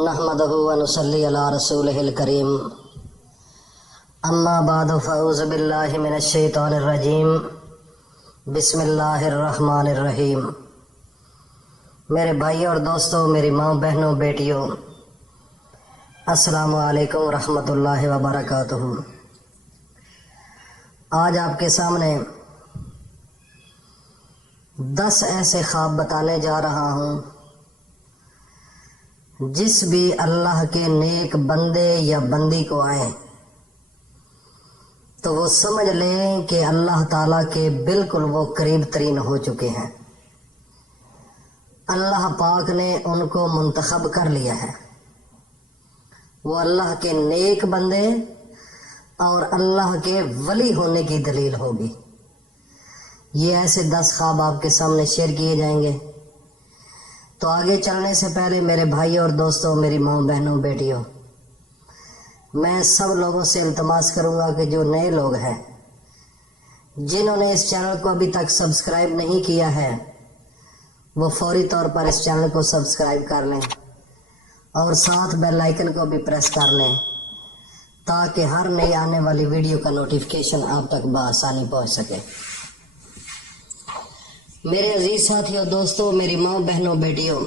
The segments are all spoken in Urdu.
نحمده ونصلي على رسوله الكريم اما بعد فاعوذ باللہ من الشیطان الرجیم بسم اللہ الرحمن الرحیم۔ میرے بھائی اور دوستوں، میری ماں، بہنوں، بیٹیوں، السلام علیکم ورحمۃ اللہ وبرکاتہ۔ آج آپ کے سامنے 10 ایسے خواب بتانے جا رہا ہوں جس بھی اللہ کے نیک بندے یا بندی کو آئیں تو وہ سمجھ لیں کہ اللہ تعالیٰ کے بالکل وہ قریب ترین ہو چکے ہیں۔ اللہ پاک نے ان کو منتخب کر لیا ہے۔ وہ اللہ کے نیک بندے اور اللہ کے ولی ہونے کی دلیل ہوگی۔ یہ ایسے 10 خواب آپ کے سامنے شیئر کیے جائیں گے۔ تو آگے چلنے سے پہلے میرے بھائی اور دوستوں، میری ماں، بہنوں، بیٹیوں، میں سب لوگوں سے التماس کروں گا کہ جو نئے لوگ ہیں، جنہوں نے اس چینل کو ابھی تک سبسکرائب نہیں کیا ہے، وہ فوری طور پر اس چینل کو سبسکرائب کر لیں اور ساتھ بیل آئیکن کو بھی پریس کر لیں تاکہ ہر نئی آنے والی ویڈیو کا نوٹیفیکیشن آپ تک بآسانی پہنچ سکے۔ میرے عزیز ساتھیوں، دوستوں، میری ماں، بہنوں، بیٹیوں،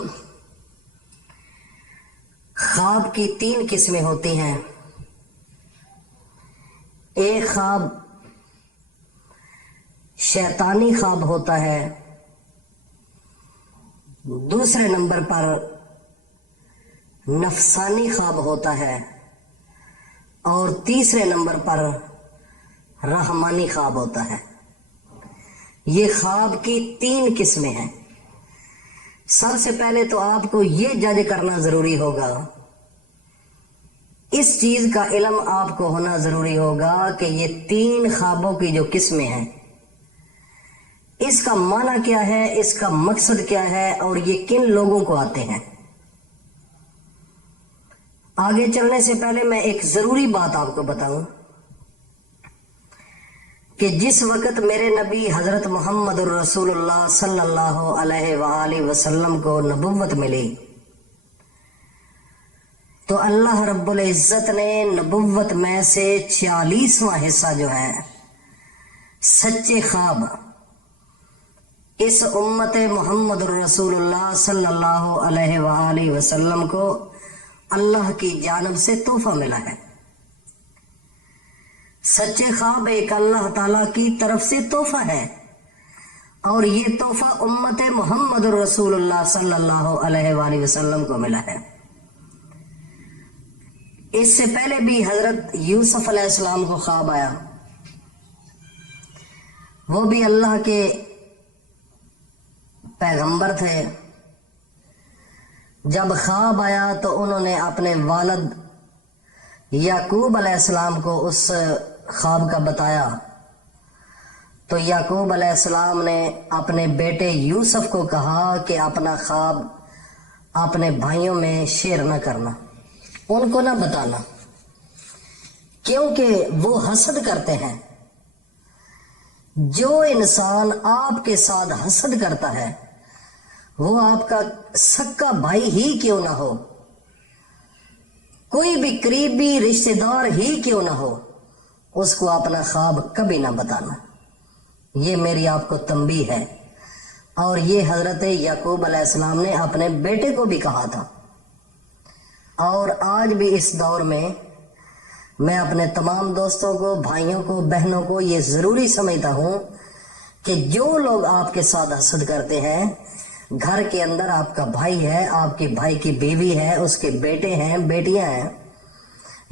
خواب کی 3 قسمیں ہوتی ہیں۔ ایک خواب شیطانی خواب ہوتا ہے، دوسرے نمبر پر نفسانی خواب ہوتا ہے اور تیسرے نمبر پر رحمانی خواب ہوتا ہے۔ یہ خواب کی 3 قسمیں ہیں۔ سب سے پہلے تو آپ کو یہ جج کرنا ضروری ہوگا، اس چیز کا علم آپ کو ہونا ضروری ہوگا کہ یہ 3 خوابوں کی جو قسمیں ہیں، اس کا معنی کیا ہے، اس کا مقصد کیا ہے اور یہ کن لوگوں کو آتے ہیں۔ آگے چلنے سے پہلے میں ایک ضروری بات آپ کو بتاؤں کہ جس وقت میرے نبی حضرت محمد الرسول اللہ صلی اللہ علیہ وآلہ وسلم کو نبوت ملی تو اللہ رب العزت نے نبوت میں سے 46واں حصہ جو ہے سچے خواب اس امت محمد الرسول اللہ صلی اللہ علیہ وآلہ وسلم کو اللہ کی جانب سے تحفہ ملا ہے۔ سچے خواب ایک اللہ تعالیٰ کی طرف سے تحفہ ہے اور یہ تحفہ امت محمد الرسول اللہ صلی اللہ علیہ وآلہ وسلم کو ملا ہے۔ اس سے پہلے بھی حضرت یوسف علیہ السلام کو خواب آیا، وہ بھی اللہ کے پیغمبر تھے۔ جب خواب آیا تو انہوں نے اپنے والد یعقوب علیہ السلام کو اس خواب کا بتایا تو یعقوب علیہ السلام نے اپنے بیٹے یوسف کو کہا کہ اپنا خواب اپنے بھائیوں میں شیئر نہ کرنا، ان کو نہ بتانا، کیونکہ وہ حسد کرتے ہیں۔ جو انسان آپ کے ساتھ حسد کرتا ہے وہ آپ کا سکا بھائی ہی کیوں نہ ہو، کوئی بھی قریبی رشتہ دار ہی کیوں نہ ہو، اس کو اپنا خواب کبھی نہ بتانا۔ یہ میری آپ کو تنبیہ ہے اور یہ حضرت یعقوب علیہ السلام نے اپنے بیٹے کو بھی کہا تھا۔ اور آج بھی اس دور میں اپنے تمام دوستوں کو، بھائیوں کو، بہنوں کو یہ ضروری سمجھتا ہوں کہ جو لوگ آپ کے ساتھ حسد کرتے ہیں، گھر کے اندر آپ کا بھائی ہے، آپ کے بھائی کی بیوی ہے، اس کے بیٹے ہیں، بیٹیاں ہیں،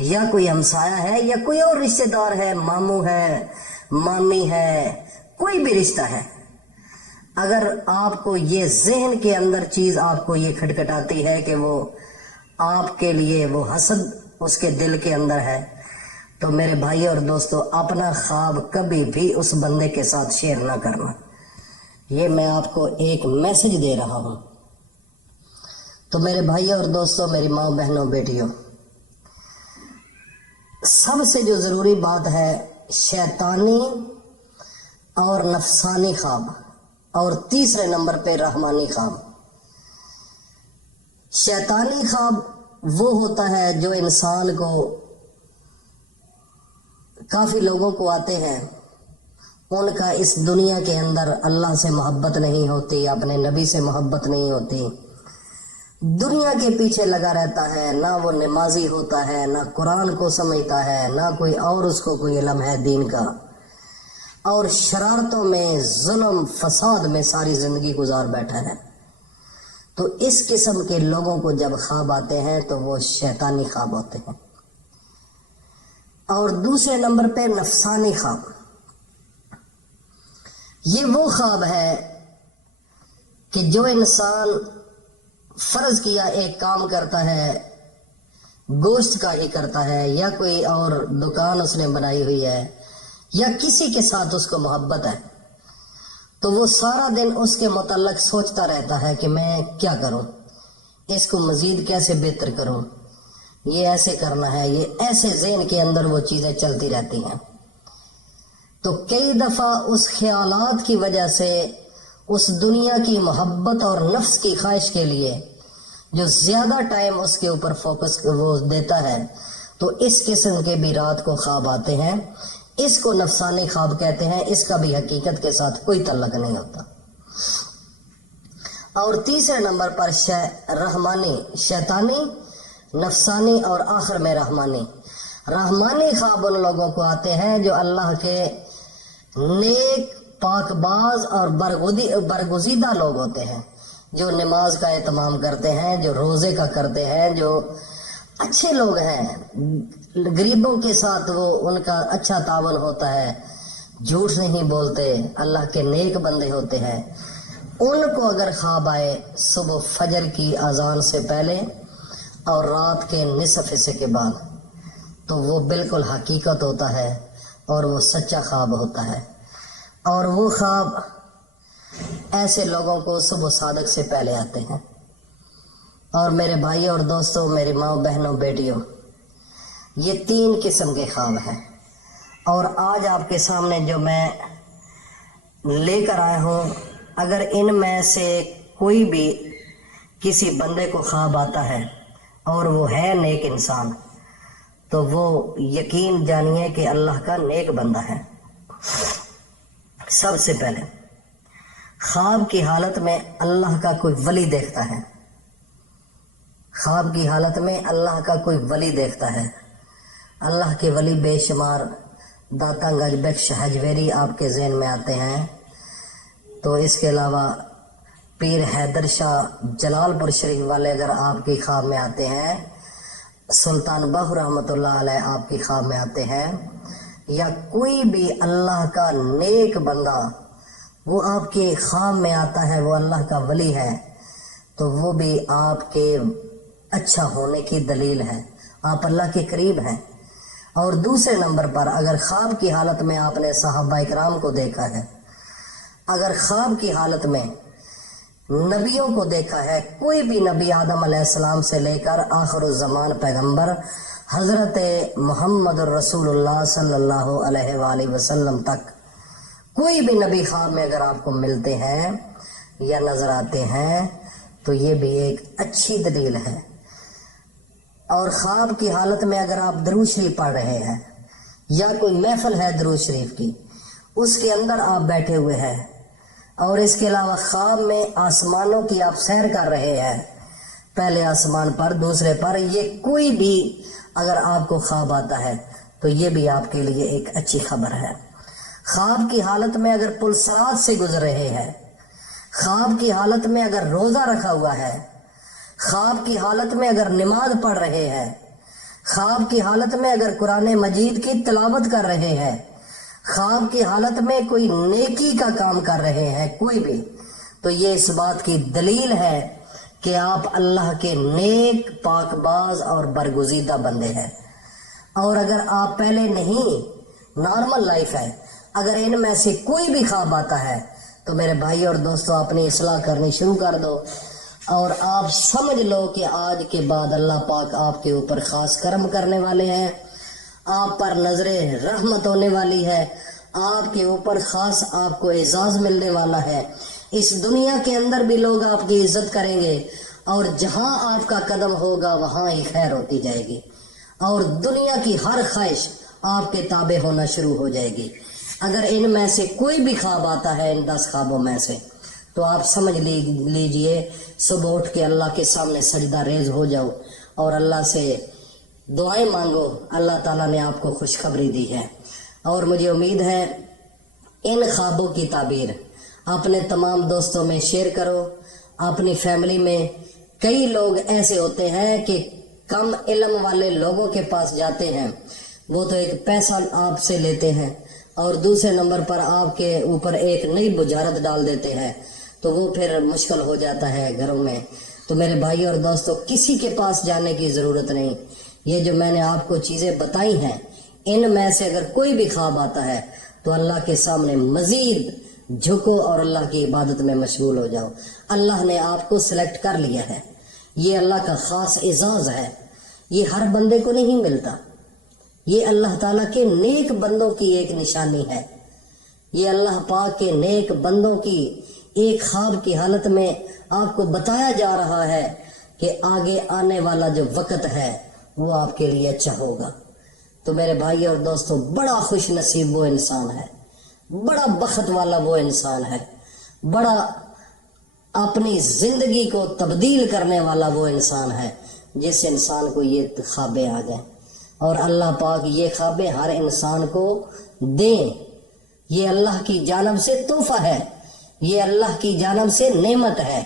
یا کوئی ہمسایہ ہے یا کوئی اور رشتہ دار ہے، ماموں ہے، مامی ہے، کوئی بھی رشتہ ہے، اگر آپ کو یہ ذہن کے اندر چیز آپ کو یہ کھٹکھٹاتی ہے کہ وہ آپ کے لیے وہ حسد اس کے دل کے اندر ہے، تو میرے بھائی اور دوستو، اپنا خواب کبھی بھی اس بندے کے ساتھ شیئر نہ کرنا۔ یہ میں آپ کو ایک میسج دے رہا ہوں۔ تو میرے بھائی اور دوستو، میری ماں، بہنوں، بیٹیوں، سب سے جو ضروری بات ہے، شیطانی اور نفسانی خواب اور تیسرے نمبر پہ رحمانی خواب۔ شیطانی خواب وہ ہوتا ہے جو انسان کو، کافی لوگوں کو آتے ہیں ان کا اس دنیا کے اندر اللہ سے محبت نہیں ہوتی، اپنے نبی سے محبت نہیں ہوتی، دنیا کے پیچھے لگا رہتا ہے، نہ وہ نمازی ہوتا ہے، نہ قرآن کو سمجھتا ہے، نہ کوئی اور اس کو کوئی علم ہے دین کا، اور شرارتوں میں، ظلم فساد میں ساری زندگی گزار بیٹھا ہے۔ تو اس قسم کے لوگوں کو جب خواب آتے ہیں تو وہ شیطانی خواب ہوتے ہیں۔ اور دوسرے نمبر پہ نفسانی خواب، یہ وہ خواب ہے کہ جو انسان فرض کیا ایک کام کرتا ہے، گوشت کا ہی کرتا ہے، یا کوئی اور دکان اس نے بنائی ہوئی ہے، یا کسی کے ساتھ اس کو محبت ہے، تو وہ سارا دن اس کے متعلق سوچتا رہتا ہے کہ میں کیا کروں، اس کو مزید کیسے بہتر کروں، یہ ایسے کرنا ہے، یہ ایسے ذہن کے اندر وہ چیزیں چلتی رہتی ہیں۔ تو کئی دفعہ اس خیالات کی وجہ سے، اس دنیا کی محبت اور نفس کی خواہش کے لیے جو زیادہ ٹائم اس کے اوپر فوکس وہ دیتا ہے، تو اس قسم کے بھی رات کو خواب آتے ہیں۔ اس کو نفسانی خواب کہتے ہیں، اس کا بھی حقیقت کے ساتھ کوئی تعلق نہیں ہوتا۔ اور تیسرے نمبر پر رحمانی، شیطانی، نفسانی اور آخر میں رحمانی۔ رحمانی خواب ان لوگوں کو آتے ہیں جو اللہ کے نیک، پاک باز اور برگزیدہ لوگ ہوتے ہیں، جو نماز کا اہتمام کرتے ہیں، جو روزے کا کرتے ہیں، جو اچھے لوگ ہیں، غریبوں کے ساتھ وہ ان کا اچھا تعاون ہوتا ہے، جھوٹ نہیں بولتے، اللہ کے نیک بندے ہوتے ہیں۔ ان کو اگر خواب آئے صبح فجر کی اذان سے پہلے اور رات کے نصف حصے کے بعد، تو وہ بالکل حقیقت ہوتا ہے اور وہ سچا خواب ہوتا ہے۔ اور وہ خواب ایسے لوگوں کو صبح صادق سے پہلے آتے ہیں۔ اور میرے بھائی اور دوستوں، میری ماں، بہنوں، بیٹیوں، یہ 3 قسم کے خواب ہیں۔ اور آج آپ کے سامنے جو میں لے کر آیا ہوں، اگر ان میں سے کوئی بھی کسی بندے کو خواب آتا ہے اور وہ ہے نیک انسان، تو وہ یقین جانیے کہ اللہ کا نیک بندہ ہے۔ سب سے پہلے خواب کی حالت میں اللہ کا کوئی ولی دیکھتا ہے، خواب کی حالت میں اللہ کا کوئی ولی دیکھتا ہے۔ اللہ کے ولی بے شمار، داتا گنج بخش حجویری آپ کے ذہن میں آتے ہیں، تو اس کے علاوہ پیر حیدر شاہ جلال پور شریف والے اگر آپ کی خواب میں آتے ہیں، سلطان باہو رحمۃ اللہ علیہ آپ کی خواب میں آتے ہیں، یا کوئی بھی اللہ کا نیک بندہ وہ آپ کے خواب میں آتا ہے، وہ اللہ کا ولی ہے، تو وہ بھی آپ کے اچھا ہونے کی دلیل ہے، آپ اللہ کے قریب ہیں۔ اور دوسرے نمبر پر اگر خواب کی حالت میں آپ نے صحابہ اکرام کو دیکھا ہے، اگر خواب کی حالت میں نبیوں کو دیکھا ہے، کوئی بھی نبی آدم علیہ السلام سے لے کر آخر الزمان پیغمبر حضرت محمد الرسول اللہ صلی اللہ علیہ وآلہ وسلم تک کوئی بھی نبی خواب میں اگر آپ کو ملتے ہیں یا نظر آتے ہیں، تو یہ بھی ایک اچھی دلیل ہے۔ اور خواب کی حالت میں اگر آپ درود شریف پڑھ رہے ہیں، یا کوئی محفل ہے درود شریف کی، اس کے اندر آپ بیٹھے ہوئے ہیں، اور اس کے علاوہ خواب میں آسمانوں کی آپ سیر کر رہے ہیں، پہلے آسمان پر، دوسرے پر، یہ کوئی بھی اگر آپ کو خواب آتا ہے تو یہ بھی آپ کے لیے ایک اچھی خبر ہے۔ خواب کی حالت میں اگر پل صراط سے گزر رہے ہیں، خواب کی حالت میں اگر روزہ رکھا ہوا ہے، خواب کی حالت میں اگر نماز پڑھ رہے ہیں، خواب کی حالت میں اگر قرآن مجید کی تلاوت کر رہے ہیں، خواب کی حالت میں کوئی نیکی کا کام کر رہے ہیں، کوئی بھی، تو یہ اس بات کی دلیل ہے کہ آپ اللہ کے نیک، پاک باز اور برگزیدہ بندے ہیں۔ اور اگر آپ پہلے نہیں، نارمل لائف ہے، اگر ان میں سے کوئی بھی خواب آتا ہے تو میرے بھائی اور دوستوں اپنی اصلاح کرنی شروع کر دو، اور آپ سمجھ لو کہ آج کے بعد اللہ پاک آپ کے اوپر خاص کرم کرنے والے ہیں، آپ پر نظر رحمت ہونے والی ہے، آپ کے اوپر خاص آپ کو اعزاز ملنے والا ہے، اس دنیا کے اندر بھی لوگ آپ کی عزت کریں گے، اور جہاں آپ کا قدم ہوگا وہاں ہی خیر ہوتی جائے گی، اور دنیا کی ہر خواہش آپ کے تابع ہونا شروع ہو جائے گی۔ اگر ان میں سے کوئی بھی خواب آتا ہے، ان 10 خوابوں میں سے، تو آپ سمجھ لیجئے صبح اٹھ کے اللہ کے سامنے سجدہ ریز ہو جاؤ اور اللہ سے دعائیں مانگو۔ اللہ تعالیٰ نے آپ کو خوشخبری دی ہے، اور مجھے امید ہے ان خوابوں کی تعبیر اپنے تمام دوستوں میں شیئر کرو۔ اپنی فیملی میں کئی لوگ ایسے ہوتے ہیں کہ کم علم والے لوگوں کے پاس جاتے ہیں، وہ تو ایک پیسہ آپ سے لیتے ہیں اور دوسرے نمبر پر آپ کے اوپر ایک نئی بجھارت ڈال دیتے ہیں، تو وہ پھر مشکل ہو جاتا ہے گھروں میں۔ تو میرے بھائی اور دوستوں، کسی کے پاس جانے کی ضرورت نہیں۔ یہ جو میں نے آپ کو چیزیں بتائی ہیں، ان میں سے اگر کوئی بھی خواب آتا ہے تو اللہ کے سامنے مزید جھکو اور اللہ کی عبادت میں مشغول ہو جاؤ۔ اللہ نے آپ کو سلیکٹ کر لیا ہے، یہ اللہ کا خاص اعزاز ہے، یہ ہر بندے کو نہیں ملتا، یہ اللہ تعالیٰ کے نیک بندوں کی ایک نشانی ہے۔ یہ اللہ پاک کے نیک بندوں کی ایک خواب کی حالت میں آپ کو بتایا جا رہا ہے کہ آگے آنے والا جو وقت ہے وہ آپ کے لیے اچھا ہوگا۔ تو میرے بھائی اور دوستوں، بڑا خوش نصیب وہ انسان ہے، بڑا بخت والا وہ انسان ہے، بڑا اپنی زندگی کو تبدیل کرنے والا وہ انسان ہے جس انسان کو یہ خوابیں آ جائیں، اور اللہ پاک یہ خوابیں ہر انسان کو دیں۔ یہ اللہ کی جانب سے تحفہ ہے، یہ اللہ کی جانب سے نعمت ہے،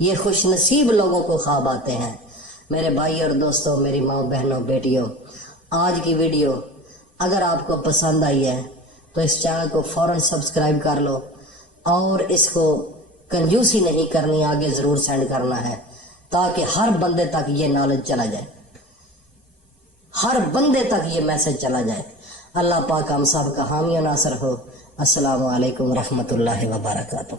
یہ خوش نصیب لوگوں کو خواب آتے ہیں۔ میرے بھائی اور دوستوں، میری ماں بہنوں بیٹیوں، آج کی ویڈیو اگر آپ کو پسند آئی ہے تو اس چینل کو فوراً سبسکرائب کر لو، اور اس کو کنجوسی نہیں کرنی، آگے ضرور سینڈ کرنا ہے تاکہ ہر بندے تک یہ نالج چلا جائے، ہر بندے تک یہ میسج چلا جائے۔ اللہ پاک ہم سب کا حامی و ناصر ہو۔ السلام علیکم ورحمۃ اللہ وبرکاتہ۔